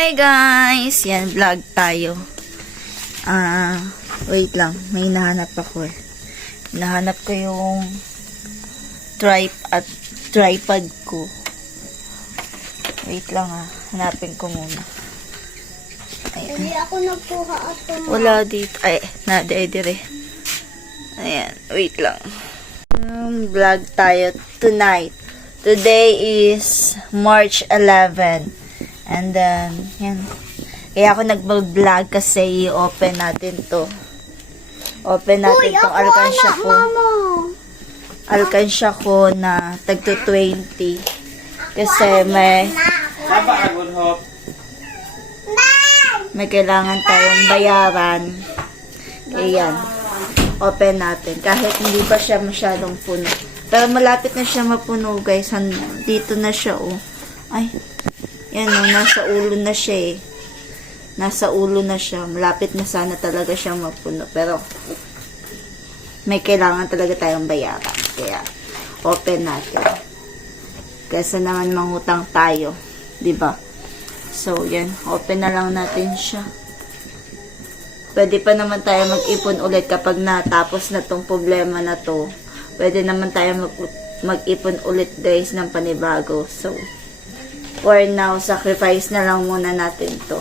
Hi guys! Yan, vlog tayo. Wait lang. May hinahanap ako eh. Hinahanap ko yung tripod ko. Wait lang hanapin ko muna. Ayan. Hindi ako nagkuha ito. Wala dito. Ay, dire. Ayan, wait lang. Vlog tayo tonight. Today is March 11. And then, yan. Kaya ako nag-vlog kasi i-open natin to. Open natin tong alkansya ko. Alkansya ko na tagto 20. Kasi may kailangan tayong bayaran. Ayan. Open natin. Kahit hindi pa siya masyadong puno. Pero malapit na siya mapuno, guys. Dito na siya, oh. Ay. Yan, oh. Nasa ulo na siya, eh. Nasa ulo na siya. Malapit na sana talaga siyang mapuno. Pero, may kailangan talaga tayong bayaran. Kaya, open natin. Kasi naman mangutang tayo. Diba? So, yan. Open na lang natin siya. Pwede pa naman tayo mag-ipon ulit kapag natapos na tong problema na to. Pwede naman tayo mag-ipon ulit, guys, ng panibago. So, for now, sacrifice na lang muna natin to.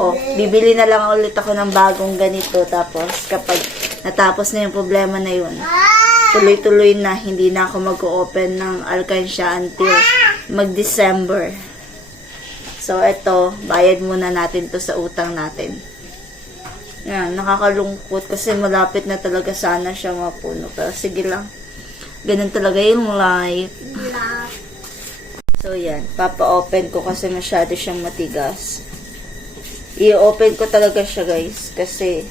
Oh, bibili na lang ulit ako ng bagong ganito. Tapos, kapag natapos na yung problema na yun, tuloy-tuloy na, hindi na ako mag-open ng alkansya until mag-December. So, eto, bayad muna natin to sa utang natin. Yan, nakakalungkot kasi malapit na talaga sana siya mapuno. Pero sige lang, ganun talaga yung life. So, yan. Papa-open ko kasi masyado siyang matigas. I-open ko talaga siya, guys. Kasi,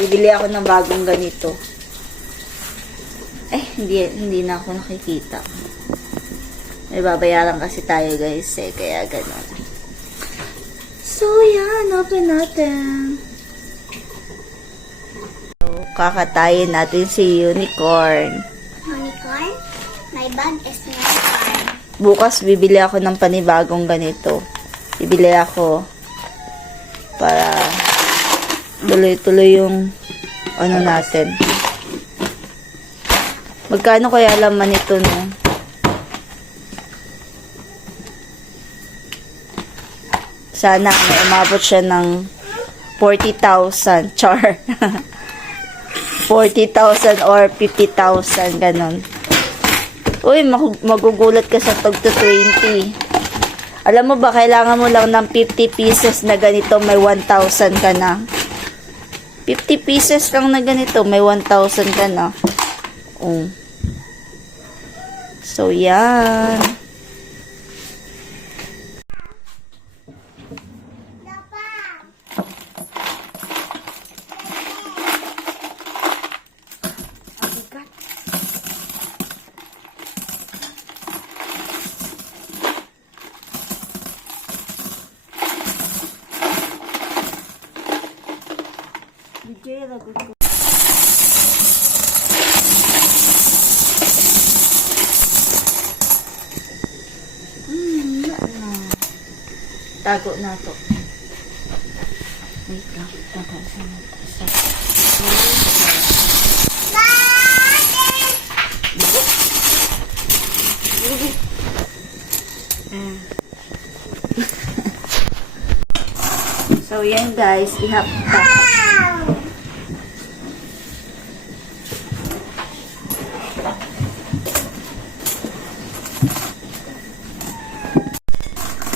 bibili ako ng bagong ganito. Eh, hindi na ako nakikita. May babayaran kasi tayo, guys. Eh, kaya ganun. So, yan. Open natin. So, kakatayin natin si Unicorn. Unicorn? My bag is unicorn. Bukas, bibili ako ng panibagong ganito. Bibili ako para tuloy-tuloy yung ano natin. Magkano kaya laman ito, no? Sana may umabot siya ng 40,000. Char. 40,000 or 50,000. Ganon. Uy, magugulat ka sa tagto 20. Alam mo ba, kailangan mo lang ng 50 pieces na ganito, may 1,000 ka na. 50 pieces lang na ganito, may 1,000 ka na. So, yan. Tago na to. Wait lang. Tago sa So, yan guys. Ihapta.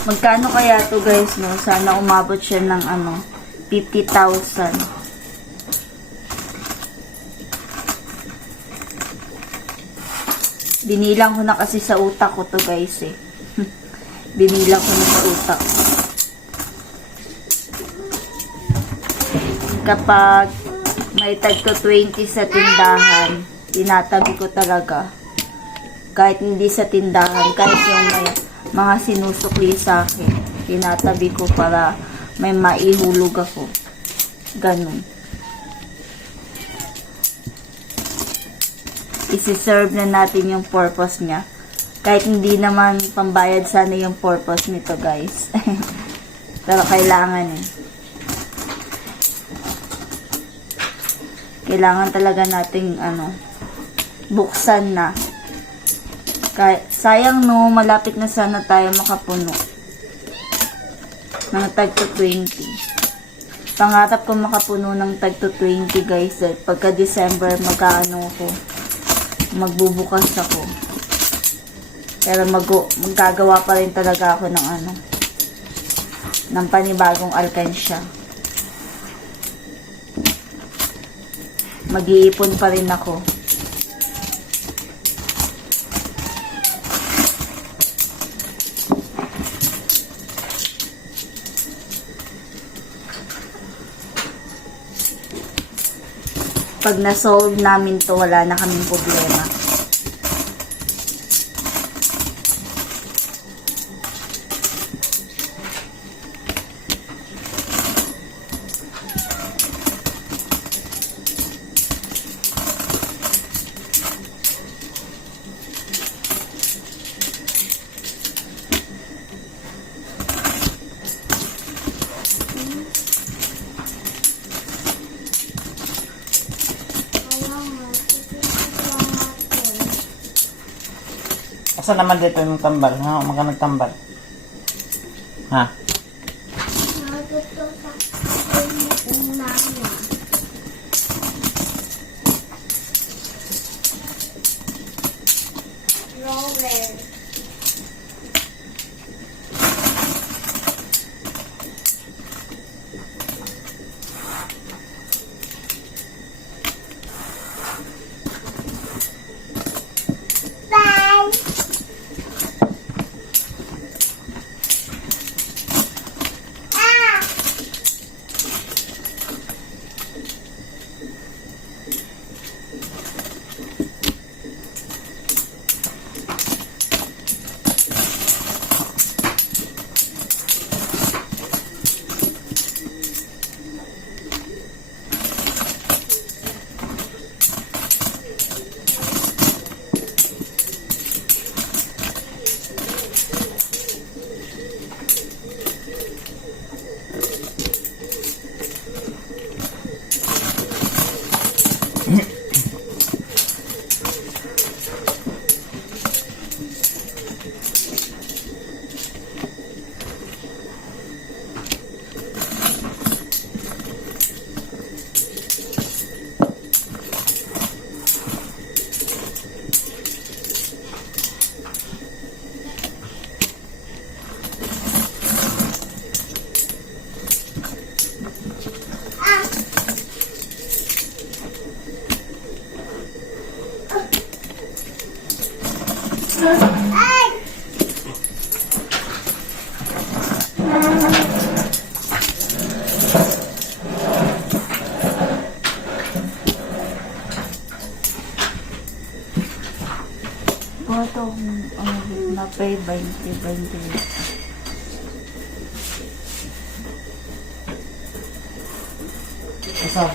Magkano kaya to guys, no? Sana umabot siya ng 50,000. Binilang ko na kasi sa utak ko to guys eh. Binilang ko na sa utak. Kapag may tagto 20 sa tindahan, tinatabi ko talaga. Kahit hindi sa tindahan, kahit yung may mga sinusukli sa akin, tinatabi ko para may maihulog ako. Ganun. Isi-serve na natin yung purpose niya. Kahit hindi naman pambayad sana yung purpose nito, guys. Pero kailangan eh. Kailangan talaga nating buksan na. Sayang no, malapit na sana tayo makapuno. Ng tag to 20. Pangarap ko makapuno ng tag to 20, guys. Pagka December, magbubukas ako. Pero maggagawa pa rin talaga ako ng panibagong alkansya. Mag-iipon pa rin ako. Pag na-solve namin to, wala na kaming problema. Asa naman dito yung tambal? Ha? Umaga nagtambal. Ha? Natuto sa akin yung mama. Roller. Bye. Ay! Ito, na pay 20. Asa?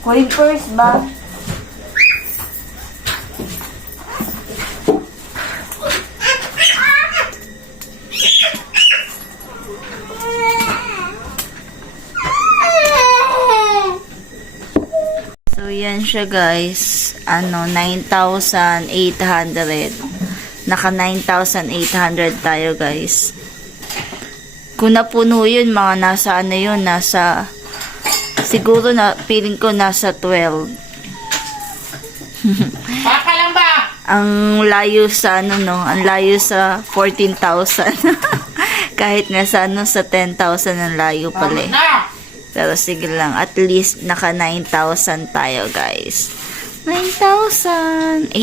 Coin purse ba? So, yan siya guys. 9,800. Naka 9,800 tayo guys. Kung napuno yun, mga nasa siguro na, feeling ko nasa 12. Baka lang ba? Ang layo sa ang layo sa 14,000. Kahit nga sa sa 10,000 ang layo pala eh. Na! Pero sige lang, at least naka 9,000 tayo guys. 9,800.